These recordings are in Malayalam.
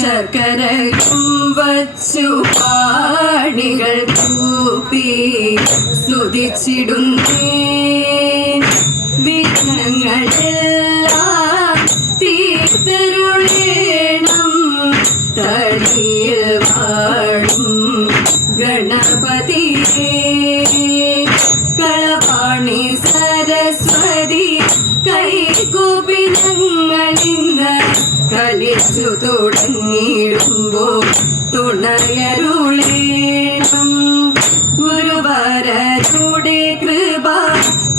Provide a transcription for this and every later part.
ശർക്കരയും വച്ചു പാണികൾ കൂപ്പി സ്തുതിച്ചിടുന്നേ. വിഘ്നങ്ങളെല്ലാം തീർത്തരുളേണം തളിയിൽ വാഴും ഗണപതിയേ. കളവാണി സരസ്വതി കൈകൂപ്പി ഞങ്ങളിന്ന് കളിച്ചു തുടങ്ങിടുമ്പോൾ തുണയരുളേണം. ഗുരുവരരുടെ കൃപ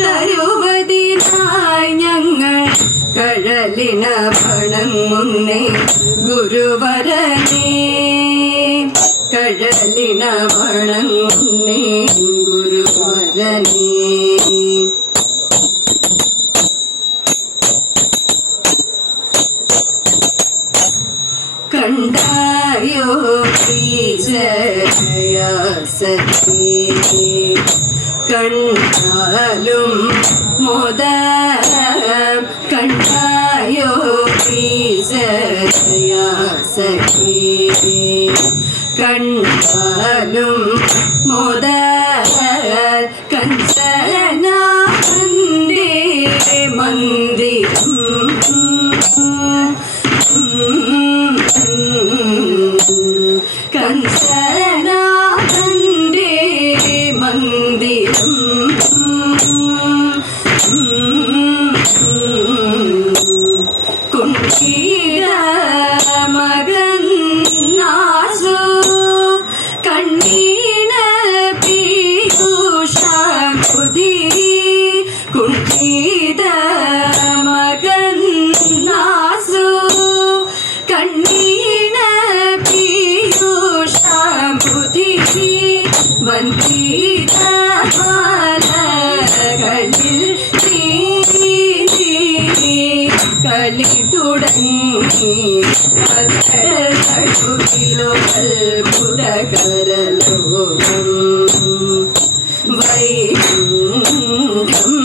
തരുവതിനായി ഞങ്ങൾ കഴലിന വണങ്ങുന്നേ ഗുരുവരനേ. കഴലിന വണങ്ങുന്നേ ഗുരുവരനേ. കണ്ടായോ ജയാസഖി കണ്ടാലും മോദം. കണ്ടായോ ജയാസഖി കണ്ടാലും മോദം. കഞ്ചനാന്റെ മന്ദിരം കഞ്ചനാന്റെ മന്ദിരം കുണ്ടീര മകൻ നാസു കണ്ണീണ പീയൂഷാകുതി. കുണ്ടീര മകൻ നാസു കണ്ണീണ പീയൂഷാകുതി. വന്ദിതമാലകളിൽ കളി തുടങ്ങി. കടലുകിലോ അത്ഭുതകരലോകം വൈകുണ്ഠം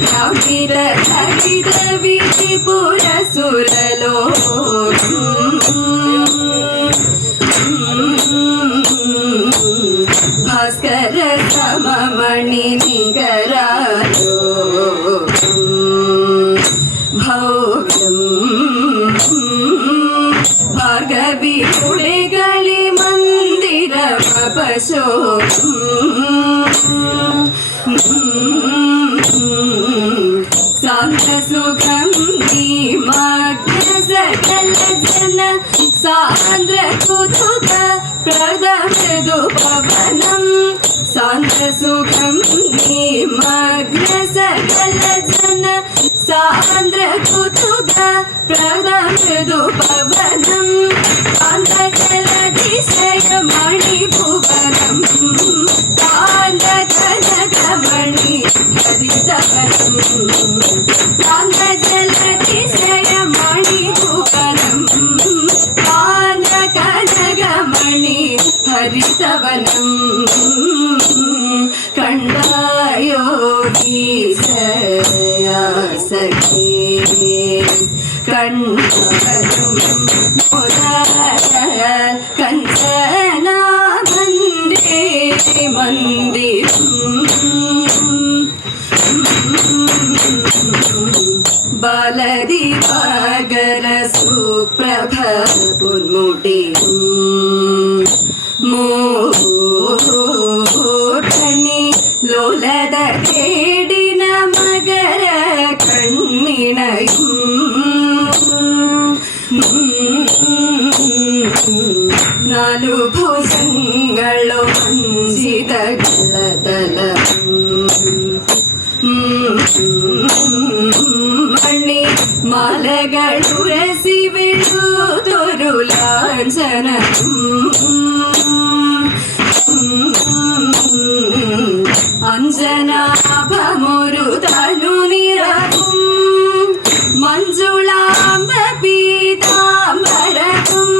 ഗ്രാമിര ഹരിത വിധിപുരസുരലോകം. ഭാസ്കര സമമണി നികരാലോകം ഭൗരം ഭാർഗവി പുളികളി മന്ദിരമപശോകം. സാന്ദ്രസുഖം നീമഗ്ന സകല ജന സാന്ദ്ര കുതുക പ്രദമൃദുപവനം. സാന്ദ്രസുഖം നീമഗ്ന സകല ജന സാന്ദ്ര കുതുക പ്രദമൃദുപവനം. കാന്തജലതിശയമണിഭുവനം കാന്തകനകമണി ഹരിതവനം. കാന്തജലതിശയമണിഭുവനം കാന്തകനകമണി ഹരിതവനം. കണ്ടായോ ജയാസഖി കണ്ടാലും കഞ്ചനാഭന്റെ മന്ദിരം. ബാലദിവാകര സുപ്രഭ പുന്മുടിയും മൂർധനി ലോലത തേടിന മകര കണ്ണിണയും. നാലു ഭുജങ്ങളോ അഞ്ചിതകളതലം മണി മാലകളുരസി വിഴുതൊരു ലാഞ്ചനം. അഞ്ജനാഭമൊരു തനു നിറവും മഞ്ജുളാംബ പീതാംബരവും.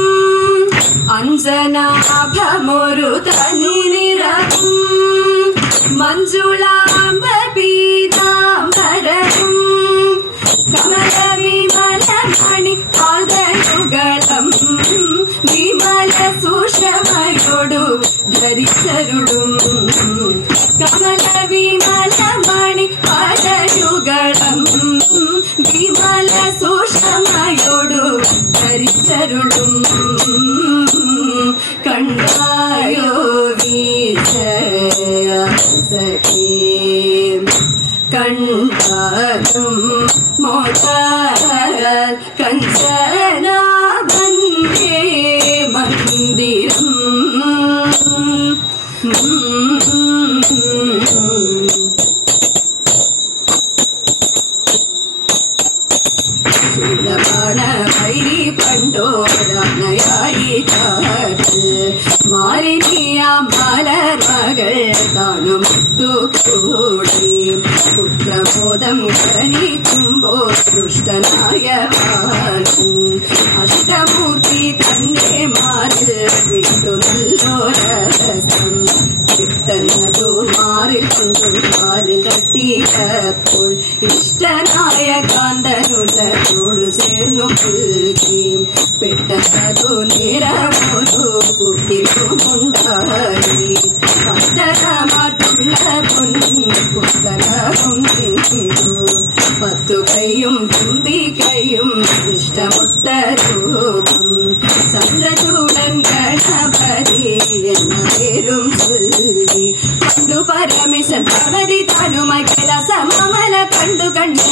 അഞ്ജനാഭമൊരു തനു നിറവും മഞ്ജുളാംബ പീതാംബരവും. കമലവിമലമണി പാദയുഗളം ധരിച്ചരുളും കമല വിമലമണി പദയുഗളം വിമല സൂക്ഷ്മയോടു ധരിച്ചരുളും കണ്ടായോ വിജയ സഖി കണ്ടാലും മോദാൽ കഞ്ചനാഭന്യേ മന്ദിരം ശൂലബാണ ഭൈരി പണ്ടോടനയായി കാട്ടിൽ മാലിനിയ മലർ മകൾ താനുമുത്തുകൂടി പുത്രബോധം കരിക്കുമ്പോൾ ദുഷ്ടനായ ബാലൻ അഷ്ടമൂർത്തി തന്റെ മാറിൽ വിട്ടു നല്ലോരസം കിട്ടുന്നതു മാറിൽ കൊണ്ടും കാലിൽ തട്ടിയപ്പോൾ ഇഷ്ടനായ കാന്തനുജോളു ചേർന്നു പുൽകി പെട്ടതു നിറമൊരു കുക്കിലുമുണ്ടായി പത്തരമാറ്റുള്ള പുസ്തകവും നീരു 10 കൈയും തുമ്പിക്കൈയും ഇഷ്ടമൊത്ത രൂപം ചന്ദ്രചൂടൻ ഗണപതി എന്ന പേരും ചൊല്ലി കണ്ടു പരമേശൻ ഭഗവതി താനുമായി കൈലാസമല കണ്ടു കണ്ട്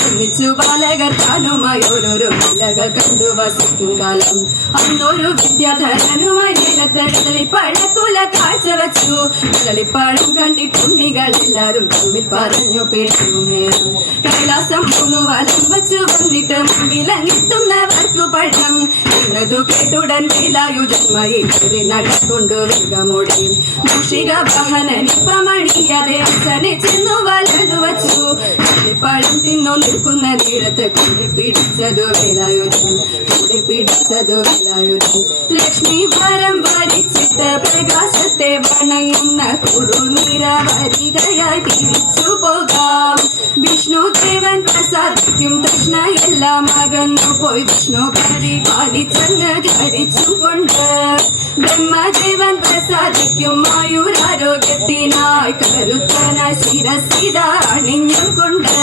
ഒന്നിച്ചു ബാലകർ താനുമായി ഓരോരോ പിള്ളകൾ കണ്ടു വസിക്കും കാലം അന്നൊരു വിദ്യാധരനുമായി നിലത്ത് കളിപ്പഴക്കുല കാഴ്ച വച്ചു കളിപ്പഴം കണ്ടിട്ടുണ്ണികൾ എല്ലാരും തമ്മിൽ പറഞ്ഞു പേടിയും നേരം കൈലാസം 3 വലം വച്ചു വന്നിട്ട് മുമ്പിലങ്ങിത്തുന്നവർക്കു പഴം എന്നതു കേട്ടുടൻ വേലായുധന്മായി നടക്കൊണ്ടു വേഗമോടി മൂഷിക വാഹനനിപ്പമണിയാതെ അച്ഛനെ ചെന്നു വലതു വച്ചു പഴം തിന്നു നിൽക്കുന്ന നേരത്ത് കൂടി പിടിച്ചതു വേലായുധൻ ലക്ഷ്മി ഭാരം വരിച്ചിട്ട് പ്രകാശത്തെ വണങ്ങുന്ന കുറുനിര വരികയായി തിരിച്ചു പോകാം വിഷ്ണു ദേവൻ പ്രസാദിക്കും കൃഷ്ണ എല്ലാം അകന്നു പോയി വിഷ്ണു പാലിച്ചങ്ങ് ധരിച്ചും കൊണ്ട് ബ്രഹ്മദേവൻ പ്രസാദിക്കും ആയുരാരോഗ്യത്തിനായി കരുത്തനായി ശിരസിത അണിഞ്ഞും കൊണ്ട്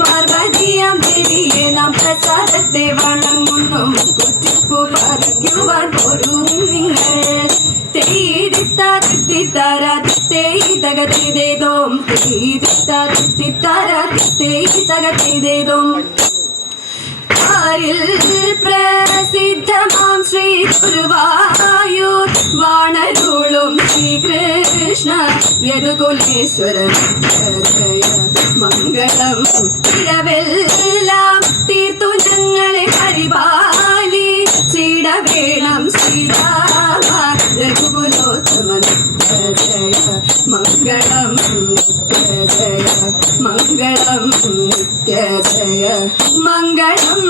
പാർവതിയാം ദേവിയെ നാം പ്രസാദത്തെ വണങ്ങുന്നു കുറ്റിപ്പു പറിക്കുവാൻ പോരും നിങ്ങൾ പ്രസിദ്ധമാം ശ്രീ ഗുരുവായൂർ വാണരുളും ശ്രീകൃഷ്ണ യദുകുലേശ്വരൻ മംഗളം ഇഴവെല്ലാം തീർത്തു ഞങ്ങളെ പരിപാലിച്ചിടവേണം ശ്രീരാമ രഘുകുലോത്തമൻ ജയ മംഗളം ജയ മംഗളം നിത്യ ജയ മംഗളം